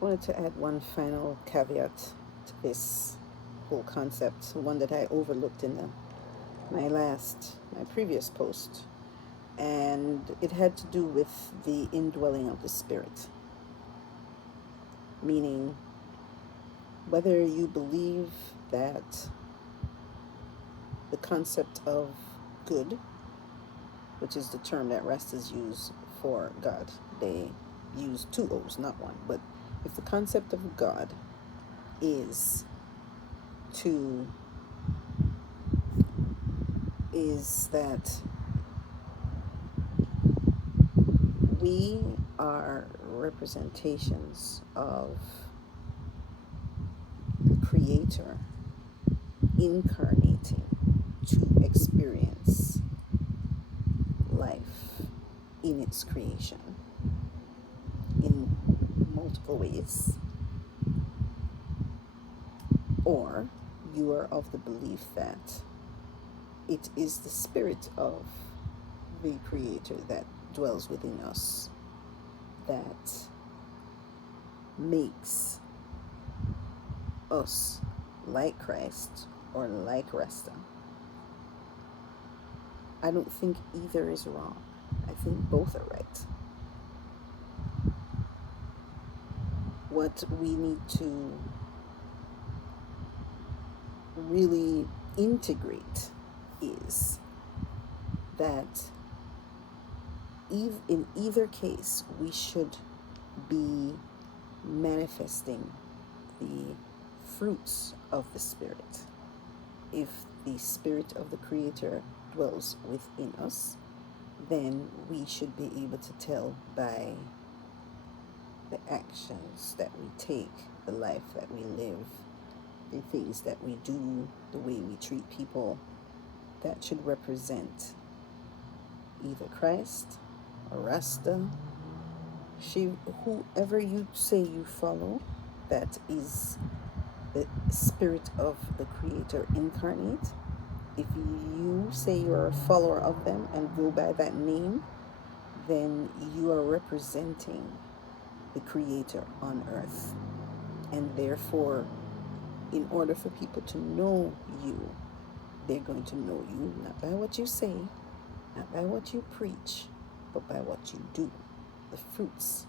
I wanted to add one final caveat to this whole concept, one that I overlooked in my previous post, and it had to do with the indwelling of the Spirit, meaning whether you believe that the concept of good, which is the term that Rastas use for God, they use two O's, not one, but if the concept of God is to is that we are representations of the Creator incarnating to experience life in its creation in multiple ways, or you are of the belief that it is the Spirit of the Creator that dwells within us that makes us like Christ or like Rasta. I don't think either is wrong. I think both are right. What we need to really integrate is that in either case, we should be manifesting the fruits of the Spirit. If the Spirit of the Creator dwells within us, then we should be able to tell by the actions that we take, the life that we live, the things that we do, the way we treat people, that should represent either Christ or Rasta, whoever you say you follow, that is the Spirit of the Creator incarnate. If you say you're a follower of them and go by that name, then you are representing the Creator on earth. And therefore, in order for people to know you, they're going to know you not by what you say, not by what you preach, but by what you do. The fruits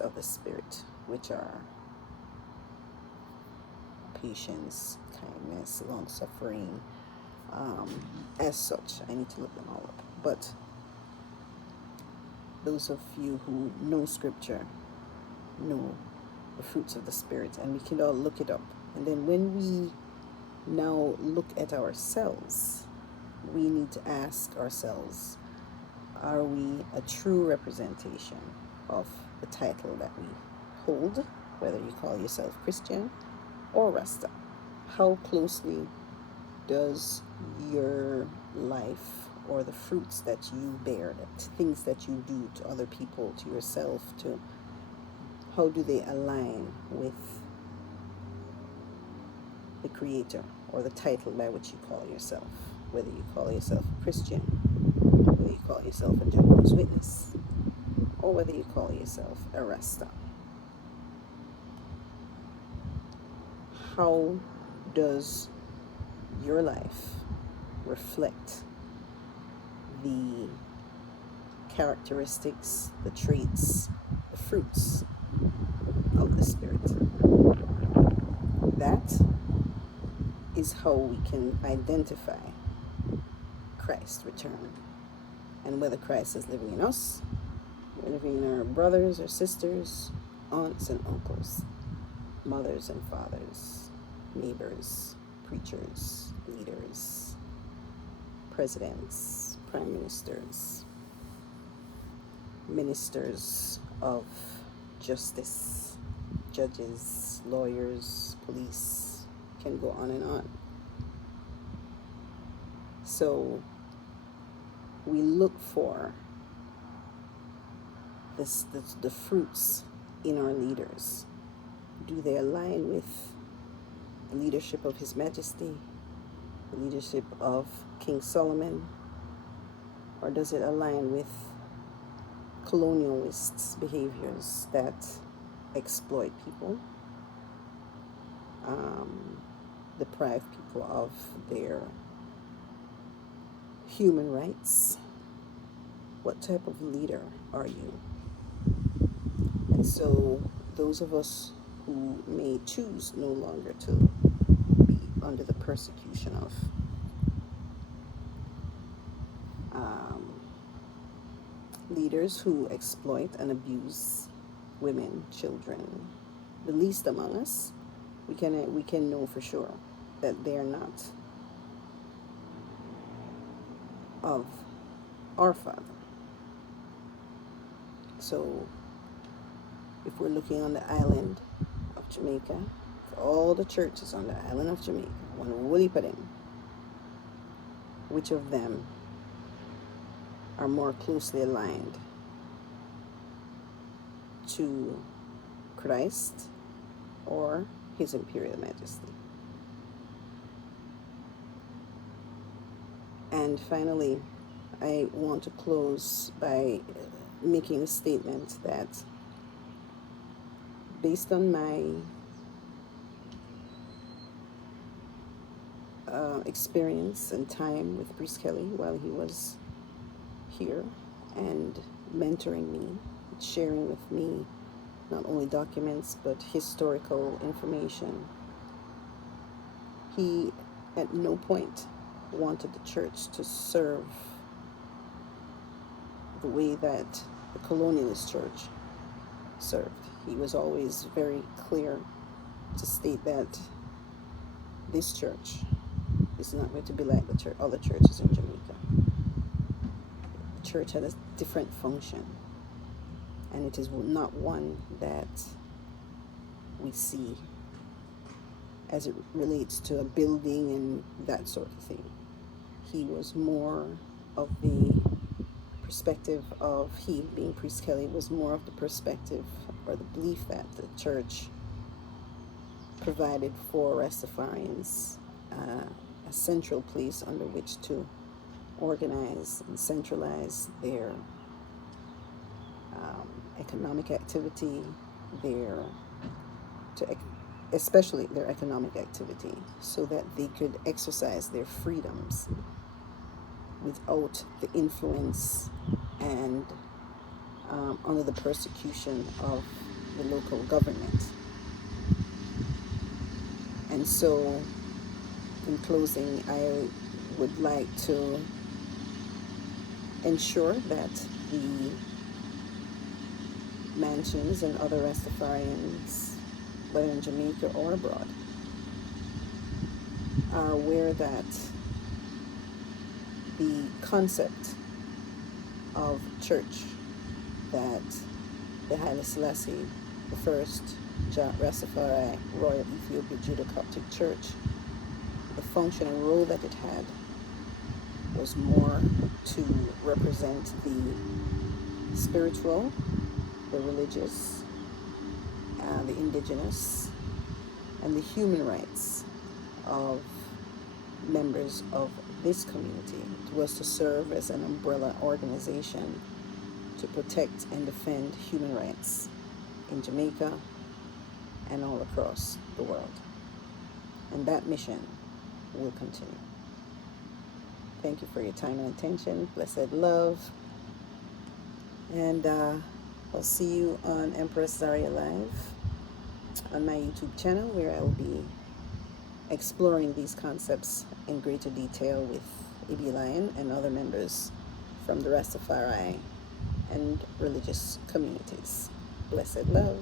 of the Spirit, which are patience, kindness, long suffering, as such. I need to look them all up. But those of you who know Scripture know the fruits of the Spirit, and we can all look it up. And then when we now look at ourselves, we need to ask ourselves, are we a true representation of the title that we hold, whether you call yourself Christian or Rasta? How closely does your life or the fruits that you bear, that things that you do to other people, to yourself, to how do they align with the Creator or the title by which you call yourself? Whether you call yourself a Christian, whether you call yourself a Jehovah's Witness, or whether you call yourself a Rasta. How does your life reflect the characteristics, the traits, the fruits of the Spirit? That is how we can identify Christ's return and whether Christ is living in us, living in our brothers or sisters, aunts and uncles, mothers and fathers, neighbors, preachers, leaders, presidents, prime ministers, ministers of justice, judges, lawyers, police, can go on and on. So we look for the fruits in our leaders. Do they align with the leadership of His Majesty, the leadership of King Solomon, or does it align with colonialists' behaviors that exploit people, deprive people of their human rights. What type of leader are you? And so those of us who may choose no longer to be under the persecution of leaders who exploit and abuse women, children, the least among us, we can know for sure that they are not of our Father. So if we're looking on the island of Jamaica, for all the churches on the island of Jamaica, one whole put them, which of them are more closely aligned to Christ or His Imperial Majesty? And finally, I want to close by making a statement that based on my experience and time with Priest Kelly while he was here and mentoring me, sharing with me not only documents but historical information, he at no point wanted the church to serve the way that the colonialist church served. He was always very clear to state that this church is not going to be like the church, other churches in Jamaica. The church had a different function, and it is not one that we see as it relates to a building and that sort of thing. He was more of the perspective of, he being Priest Kelly, was more of the perspective or the belief that the church provided for Rastafarians a central place under which to organize and centralize their economic activity, especially their economic activity, so that they could exercise their freedoms without the influence and under the persecution of the local government. And so, in closing, I would like to ensure that the mansions and other Rastafarians, whether in Jamaica or abroad, are aware that the concept of church that the Haile Selassie, the first Rastafari Royal Ethiopia Judo-Coptic Church, the function and role that it had was more to represent the spiritual, the religious, the indigenous, and the human rights of members of this community. It was to serve as an umbrella organization to protect and defend human rights in Jamaica and all across the world. And that mission will continue. Thank you for your time and attention. Blessed love. And I'll see you on Empress Zaria Live on my YouTube channel, where I will be exploring these concepts in greater detail with Ibi Lion and other members from the Rastafari and religious communities. Blessed love.